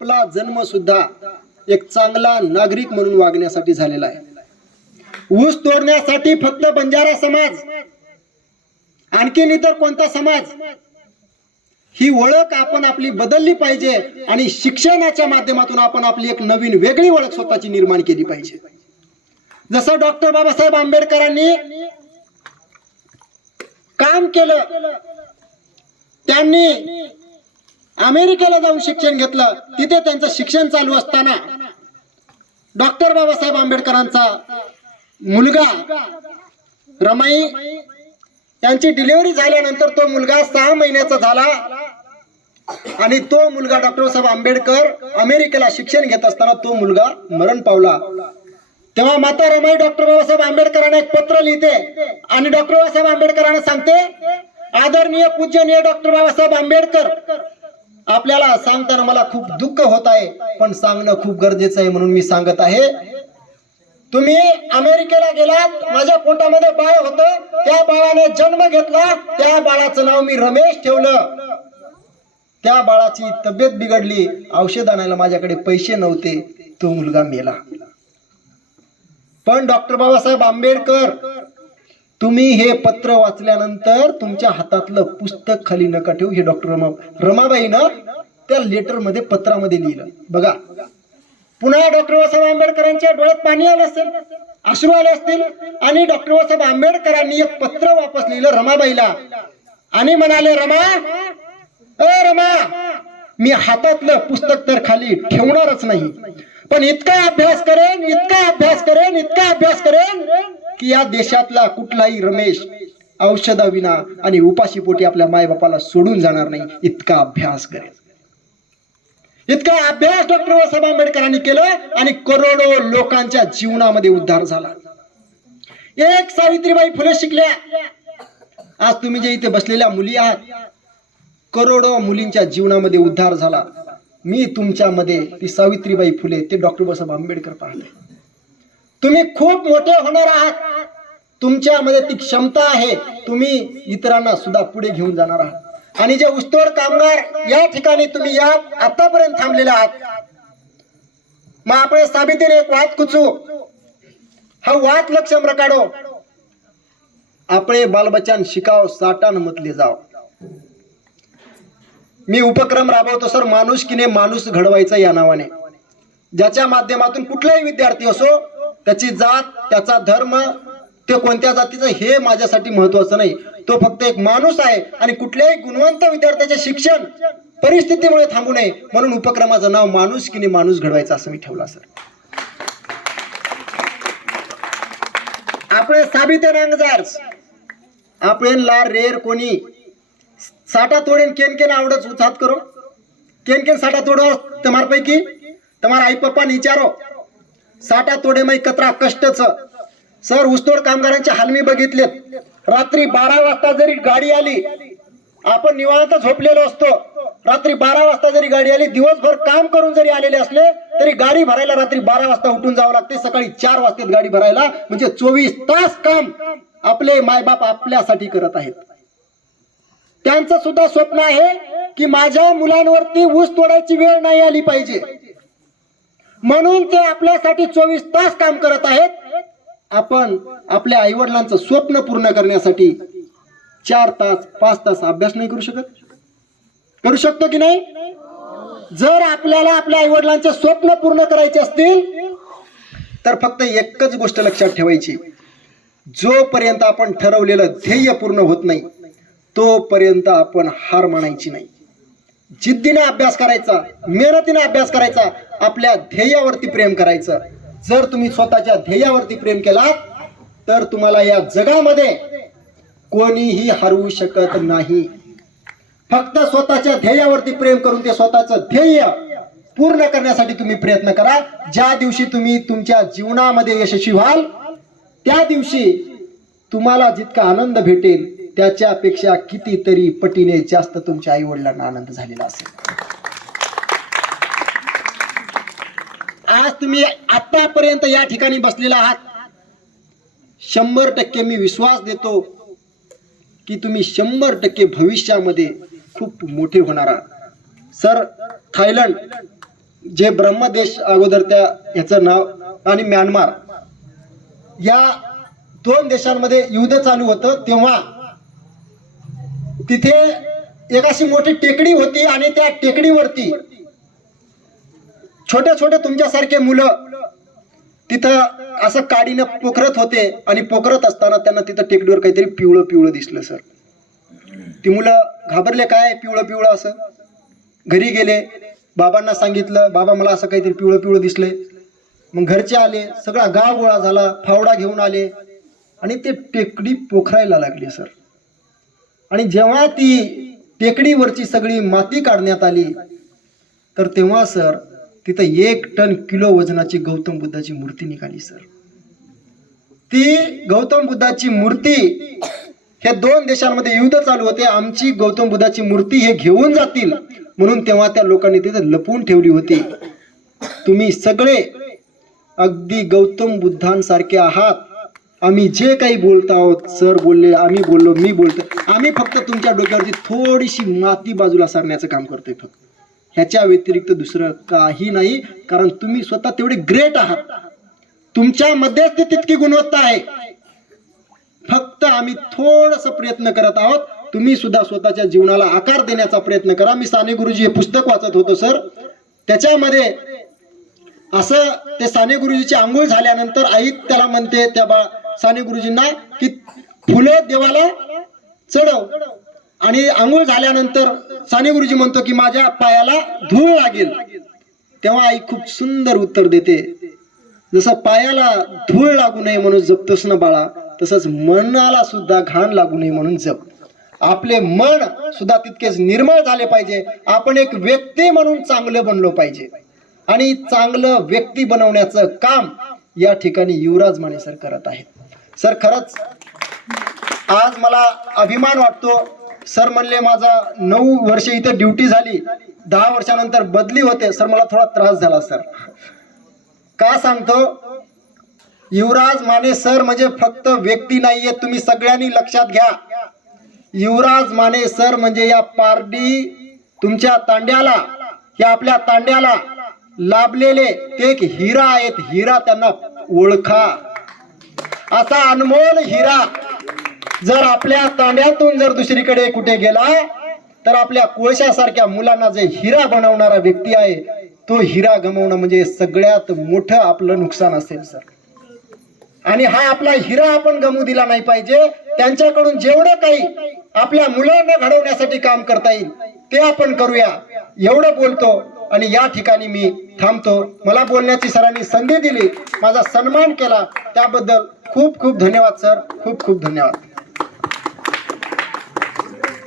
आपला जन्म सुद्धा एक चांगला नागरिक म्हणून वागण्यासाठी झालेला आहे. ऊस तोडण्यासाठी फक्त बंजारा समाज आणखीन इतर कोणता समाज ही ओळख आपण आपली बदलली पाहिजे आणि शिक्षणाच्या माध्यमातून आपण आपली एक नवीन वेगळी ओळख स्वतःची निर्माण केली पाहिजे. जसं डॉक्टर बाबासाहेब आंबेडकरांनी काम केलं त्यांनी अमेरिकेला जाऊन शिक्षण घेतलं तिथे त्यांचं शिक्षण चालू असताना डॉक्टर बाबासाहेब आंबेडकरांचा मुलगा रमाई यांची डिलिव्हरी झाल्यानंतर तो मुलगा सहा महिन्याचा झाला. आणि तो मुलगा डॉक्टर साहेब आंबेडकर अमेरिकेला शिक्षण घेत असताना तो मुलगा मरण पावला. तेव्हा माता रमाई डॉक्टर बाबासाहेब आंबेडकरांना एक पत्र लिहिते आणि डॉक्टर बाबासाहेब आंबेडकरांना सांगते आदरणीय पूजनीय डॉक्टर बाबासाहेब आंबेडकर आपल्याला सांगताना मला खूप दुःख होत आहे पण सांगणं खूप गरजेचं आहे म्हणून मी सांगत आहे. तुम्ही अमेरिकेला गेलात माझ्या पोटामध्ये बाळ होत त्या बाळाने जन्म घेतला त्या बाळाचं नाव मी रमेश ठेवलं. त्या बाळाची तब्येत बिघडली औषध आणायला माझ्याकडे पैसे नव्हते तो मुलगा मेला. पण डॉक्टर बाबासाहेब आंबेडकर तुम्ही हे पत्र वाचल्यानंतर तुमच्या हातातलं पुस्तक खाली नका ठेवू हे डॉक्टर रमा रमाबाईनं त्या लेटरमध्ये पत्रामध्ये लिहिलं. बघा. पुन्हा डॉक्टर बाबासाहेब आंबेडकरांच्या डोळ्यात पाणी आलं असेल अश्रू आले असतील आणि डॉक्टर बाबासाहेब आंबेडकरांनी एक पत्र वापस लिहिलं रमाबाईला. आणि म्हणाले रमा अ रमा मी हातातलं पुस्तक तर खाली ठेवणारच नाही पण इतका अभ्यास करेन इतका अभ्यास करेन इतका अभ्यास करेन की या देशातला कुठलाही रमेश औषधाविना आणि उपाशीपोटी आपल्या मायबापाला सोडून जाणार नाही इतका अभ्यास करेल. इतका अभ्यास डॉक्टर बाबासाहेब आंबेडकरांनी केलं आणि करोडो लोकांच्या जीवनामध्ये उद्धार झाला. एक सावित्रीबाई फुले शिकल्या. आज तुम्ही जे इथे बसलेल्या मुली आहात करोडो मुलींच्या जीवनामध्ये उद्धार झाला. मी तुमच्यामध्ये ती सावित्रीबाई फुले ते डॉक्टर बाबासाहेब आंबेडकर पाहते तुम्ही खूप मोठे होणार आहात. तुमच्यामध्ये ती क्षमता आहे तुम्ही इतरांना सुद्धा पुढे घेऊन जाणार आहात. आणि जे उस्तोड कामगार या ठिकाणी तुम्ही या आतापर्यंत थांबलेले आहात. मग आपण साबितीने एक वाद कुचू हा वाद लक्ष रकाडो आपले बालबच्चान शिकाव साटान मतले जाव. मी उपक्रम राबवतो सर. माणूस किने माणूस घडवायचा या नावाने. ज्याच्या माध्यमातून कुठलाही विद्यार्थी असो त्याची जात त्याचा धर्म ते कोणत्या जातीचं हे माझ्यासाठी महत्वाचं नाही. तो फक्त एक माणूस आहे आणि कुठल्याही गुणवंत विद्यार्थ्याचे शिक्षण परिस्थितीमुळे थांबू नये. म्हणून उपक्रमाचं नाव माणूस किने माणूस घडवायचं असं मी ठेवला सर. आपले साबित नांगजार्स आपण लार रेर कोणी. साठा तोडेन केन केन आवडत उत्साह करो. केन केन साठा तोडो तुम्हार पैकी तुम्हारा आई पप्पा विचारो. साठा तोडे मै कतरा कष्टच. सर ऊसतोड कामगारांचे हाल मी बघितलेत. रात्री बारा वाजता जरी गाडी आली आपण निवांत झोपलेलो असतो. रात्री बारा वाजता जरी गाडी आली दिवसभर काम करून जरी आलेले असले तरी गाडी भरायला रात्री बारा वाजता उठून जावं लागते. सकाळी चार वाजता गाडी भरायला. म्हणजे चोवीस तास काम आपले मायबाप आपल्यासाठी करत आहेत. त्यांचं सुद्धा स्वप्न आहे की माझ्या मुलांवरती ऊस तोडायची वेळ नाही आली पाहिजे. म्हणून ते आपल्यासाठी चोवीस तास काम करत आहेत. आपण आपल्या आईवडिलांचं स्वप्न पूर्ण करण्यासाठी चार तास पाच तास अभ्यास नाही करू शकत? करू शकतो की नाही? जर आपल्याला आपल्या आईवडिलांचे स्वप्न पूर्ण करायचे असतील तर फक्त एकच गोष्ट लक्षात ठेवायची. जोपर्यंत आपण ठरवलेलं ध्येय पूर्ण होत नाही तोपर्यंत आपण हार मानायची नाही. जिद्दीने अभ्यास करायचा मेहनतीने अभ्यास करायचा आपल्या ध्येयावरती प्रेम करायचं. जर तुम्ही स्वतःच्या ध्येयावरती प्रेम केलात तर तुम्हाला या जगामध्ये कोणीही हरवू शकत नाही. फक्त स्वतःच्या ध्येयावरती प्रेम करून ते स्वतःचं ध्येय पूर्ण करण्यासाठी तुम्ही प्रयत्न करा. ज्या दिवशी तुम्ही तुमच्या जीवनामध्ये यशस्वी व्हाल त्या दिवशी तुम्हाला जितका आनंद भेटेल त्याच्यापेक्षा कितीतरी पटीने जास्त तुमच्या आई वडिलांना आनंद झालेला असेल आज तुम्ही आतापर्यंत या ठिकाणी बसलेला आहात. शंभर टक्के मी विश्वास देतो की तुम्ही शंभर टक्के भविष्यामध्ये खूप मोठे होणार आहात. सर थायलंड जे ब्रह्मदेश अगोदर त्या ह्याचं नाव आणि म्यानमार या दोन देशांमध्ये युद्ध चालू होतं तेव्हा. तिथे एक अशी मोठी टेकडी होती आणि त्या टेकडीवरती छोटे छोटे तुमच्यासारखे मुलं तिथं असं काडीनं पोखरत होते आणि पोखरत असताना त्यांना तिथं टेकडीवर काहीतरी पिवळं पिवळं दिसलं सर. ती मुलं घाबरले काय? पिवळं पिवळं असं. घरी गेले. बाबांना सांगितलं बाबा मला असं काहीतरी पिवळं पिवळं दिसलंय. मग घरचे आले. सगळा गाव गोळा झाला. फावडा घेऊन आले. आणि ते टेकडी पोखरायला लागली सर. आणि जेव्हा ती टेकडीवरची सगळी माती काढण्यात आली तर तेव्हा सर तिथं एक टन किलो वजनाची गौतम बुद्धाची मूर्ती निघाली सर. ती गौतम बुद्धाची मूर्ती हे दोन देशांमध्ये युद्ध चालू होते. आमची गौतम बुद्धाची मूर्ती हे घेऊन जातील म्हणून तेव्हा त्या लोकांनी तिथे लपवून ठेवली होती. तुम्ही सगळे अगदी गौतम बुद्धांसारखे आहात. आम्ही जे काही बोलत आहोत सर बोलले आम्ही बोललो मी बोलतो. आम्ही फक्त तुमच्या डोक्यावरची थोडीशी माती बाजूला सारण्याचं काम करतोय फक्त. ह्याच्या व्यतिरिक्त दुसरं काही नाही कारण तुम्ही स्वतः तेवढे ग्रेट आहात. तुमच्यामध्येच ती तितकी गुणवत्ता आहे. फक्त आम्ही थोडस प्रयत्न करत आहोत. तुम्ही सुद्धा स्वतःच्या जीवनाला आकार देण्याचा प्रयत्न करा. मी साने गुरुजी हे पुस्तक वाचत होतो सर. त्याच्यामध्ये असं ते साने गुरुजीची आंघोळ झाल्यानंतर आई त्याला म्हणते त्या बा साने गुरुजींना की फुलं देवाला चढव. आणि आंघोळ झाल्यानंतर साने गुरुजी म्हणतो की माझ्या पायाला धूळ लागेल. तेव्हा आई खूप सुंदर उत्तर देते. जसं पायाला धूळ लागू नये म्हणून जपतोस ना बाळा तसंच मनाला सुद्धा घाण लागू नये म्हणून जप. आपले मन सुद्धा तितकेच निर्मळ झाले पाहिजे. आपण एक व्यक्ती म्हणून चांगलं बनलो पाहिजे. आणि चांगलं व्यक्ती बनवण्याचं काम या ठिकाणी युवराज माने सर करत आहेत. सर खरंच आज मला अभिमान वाटतो. सर म्हणले माझा नऊ वर्ष इथे ड्युटी झाली. दहा वर्षानंतर बदली होते. सर मला थोडा त्रास झाला सर. का सांगतो? युवराज माने सर म्हणजे फक्त व्यक्ती नाहीये. तुम्ही सगळ्यांनी लक्षात घ्या. युवराज माने सर म्हणजे या पारडी तुमच्या तांड्याला या आपल्या तांड्याला लाभलेले ते एक हिरा आहेत. हिरा त्यांना ओळखा. असा अनमोल हिरा जर आपल्या तांड्यातून जर दुसरीकडे कुठे गेला तर आपल्या कोळशासारख्या मुलांना जे हिरा बनवणारा व्यक्ती आहे तो हिरा गमवणं म्हणजे सगळ्यात मोठं आपलं नुकसान असेल सर. आणि हा आपला हिरा आपण गमू दिला नाही पाहिजे. त्यांच्याकडून जेवढं काही आपल्या मुलांना घडवण्यासाठी काम करता येईल ते आपण करूया. एवढं बोलतो आणि या ठिकाणी मी थांबतो. मला बोलण्याची सरांनी संधी दिली माझा सन्मान केला. त्याबद्दल खूप खूप धन्यवाद सर. खूप खूप धन्यवाद.